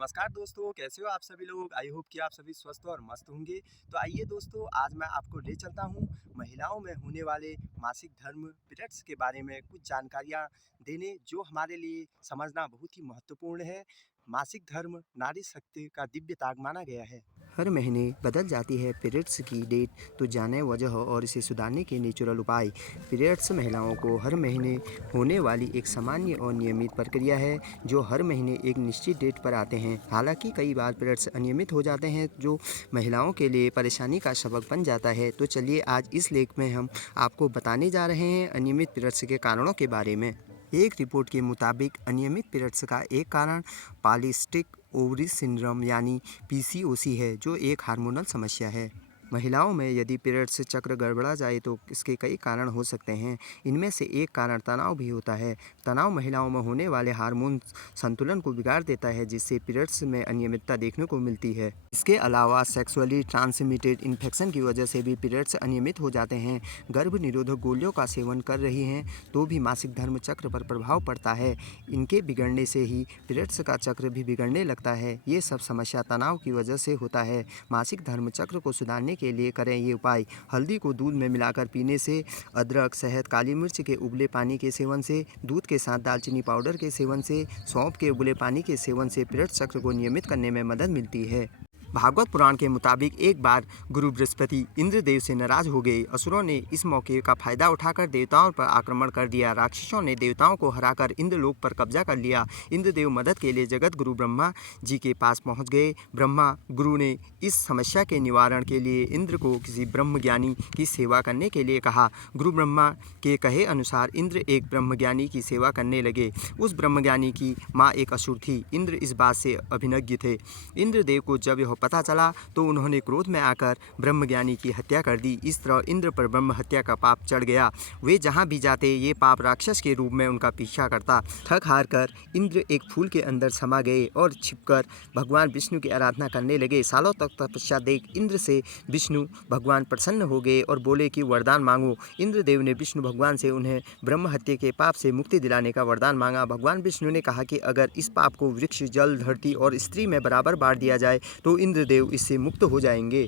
नमस्कार दोस्तों, कैसे हो आप सभी लोग। आई होप कि आप सभी स्वस्थ और मस्त होंगे। तो आइए दोस्तों, आज मैं आपको ले चलता हूँ महिलाओं में होने वाले मासिक धर्म पीरियड्स के बारे में कुछ जानकारियाँ देने, जो हमारे लिए समझना बहुत ही महत्वपूर्ण है। मासिक धर्म नारी शक्ति का दिव्य ताग माना गया है। हर महीने बदल जाती है पीरियड्स की डेट, तो जाने वजह और इसे सुधारने के नेचुरल उपाय। पीरियड्स महिलाओं को हर महीने होने वाली एक सामान्य और नियमित प्रक्रिया है, जो हर महीने एक निश्चित डेट पर आते हैं। हालांकि कई बार पीरियड्स अनियमित हो जाते हैं, जो महिलाओं के लिए परेशानी का सबक बन जाता है। तो चलिए, आज इस लेख में हम आपको बताने जा रहे हैं अनियमित पीरियड्स के कारणों के बारे में। एक रिपोर्ट के मुताबिक अनियमित पीरियड्स का एक कारण पॉलीसिस्टिक ओवरी सिंड्रोम यानी पीसीओसी है, जो एक हार्मोनल समस्या है। महिलाओं में यदि पीरियड्स चक्र गड़बड़ा जाए तो इसके कई कारण हो सकते हैं। इनमें से एक कारण तनाव भी होता है। तनाव महिलाओं में होने वाले हार्मोन संतुलन को बिगाड़ देता है, जिससे पीरियड्स में अनियमितता देखने को मिलती है। इसके अलावा सेक्सुअली ट्रांसमिटेड इन्फेक्शन की वजह से भी पीरियड्स अनियमित हो जाते हैं। गर्भ निरोधक गोलियों का सेवन कर रही हैं तो भी मासिक धर्म चक्र पर प्रभाव पड़ता है। इनके बिगड़ने से ही पीरियड्स का चक्र भी बिगड़ने लगता है। ये सब समस्या तनाव की वजह से होता है। मासिक धर्म चक्र को सुधारने के लिए करें ये उपाय। हल्दी को दूध में मिलाकर पीने से, अदरक, शहद, काली मिर्च के उबले पानी के सेवन से, दूध के साथ दालचीनी पाउडर के सेवन से, सौंफ के उबले पानी के सेवन से पीरियड्स चक्र को नियमित करने में मदद मिलती है। भागवत पुराण के मुताबिक एक बार गुरु बृहस्पति इंद्रदेव से नाराज हो गए। असुरों ने इस मौके का फायदा उठाकर देवताओं पर आक्रमण कर दिया। राक्षसों ने देवताओं को हराकर इंद्रलोक पर कब्जा कर लिया। इंद्रदेव मदद के लिए जगत गुरु ब्रह्मा जी के पास पहुंच गए। ब्रह्मा गुरु ने इस समस्या के निवारण के लिए इंद्र को किसी ब्रह्मज्ञानी की सेवा करने के लिए कहा। गुरु ब्रह्मा के कहे अनुसार इंद्र एक ब्रह्मज्ञानी की सेवा करने लगे। उस ब्रह्मज्ञानी की माँ एक असुर थी। इंद्र इस बात से अभिज्ञ थे। इंद्रदेव को जब यह पता चला तो उन्होंने क्रोध में आकर ब्रह्मज्ञानी की हत्या कर दी। इस तरह इंद्र पर ब्रह्म हत्या का पाप चढ़ गया। वे जहाँ भी जाते ये पाप राक्षस के रूप में उनका पीछा करता। थक हार कर इंद्र एक फूल के अंदर समा गए और छिपकर भगवान विष्णु की आराधना करने लगे। सालों तक तपस्या देख इंद्र से विष्णु भगवान प्रसन्न हो गए और बोले कि वरदान मांगो। इंद्रदेव ने विष्णु भगवान से उन्हें ब्रह्म हत्या के पाप से मुक्ति दिलाने का वरदान मांगा। भगवान विष्णु ने कहा कि अगर इस पाप को वृक्ष, जल, धरती और स्त्री में बराबर बांट दिया जाए तो इंद्रदेव इससे मुक्त हो जाएंगे।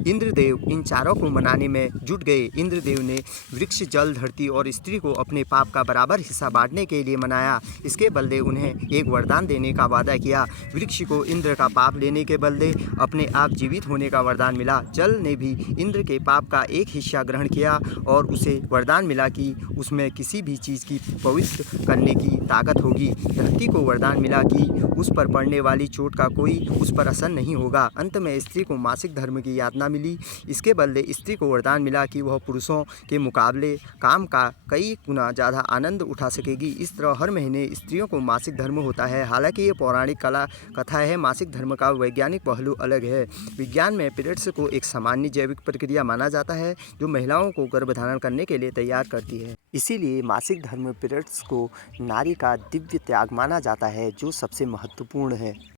इंद्रदेव इन चारों को मनाने में जुट गए। इंद्रदेव ने वृक्ष, जल, धरती और स्त्री को अपने पाप का बराबर हिस्सा बांटने के लिए मनाया। इसके बदले उन्हें एक वरदान देने का वादा किया। वृक्ष को इंद्र का पाप लेने के बदले अपने आप जीवित होने का वरदान मिला। जल ने भी इंद्र के पाप का एक हिस्सा ग्रहण किया और उसे वरदान मिला कि उसमें किसी भी चीज़ की पवित्र करने की ताकत होगी। धरती को वरदान मिला कि उस पर पड़ने वाली चोट का कोई उस पर असर नहीं होगा। अंत में स्त्री को मासिक धर्म की यातना मिली। इसके बदले स्त्री को वरदान मिला कि वह पुरुषों के मुकाबले काम का कई गुना ज़्यादा आनंद उठा सकेगी। इस तरह हर महीने स्त्रियों को मासिक धर्म होता है। हालांकि ये पौराणिक कथा है। मासिक धर्म का वैज्ञानिक पहलू अलग है। विज्ञान में पीरियड्स को एक सामान्य जैविक प्रक्रिया माना जाता है, जो महिलाओं को गर्भधारण करने के लिए तैयार करती है। इसीलिए मासिक धर्म पीरियड्स को नारी का दिव्य त्याग माना जाता है, जो सबसे महत्वपूर्ण है।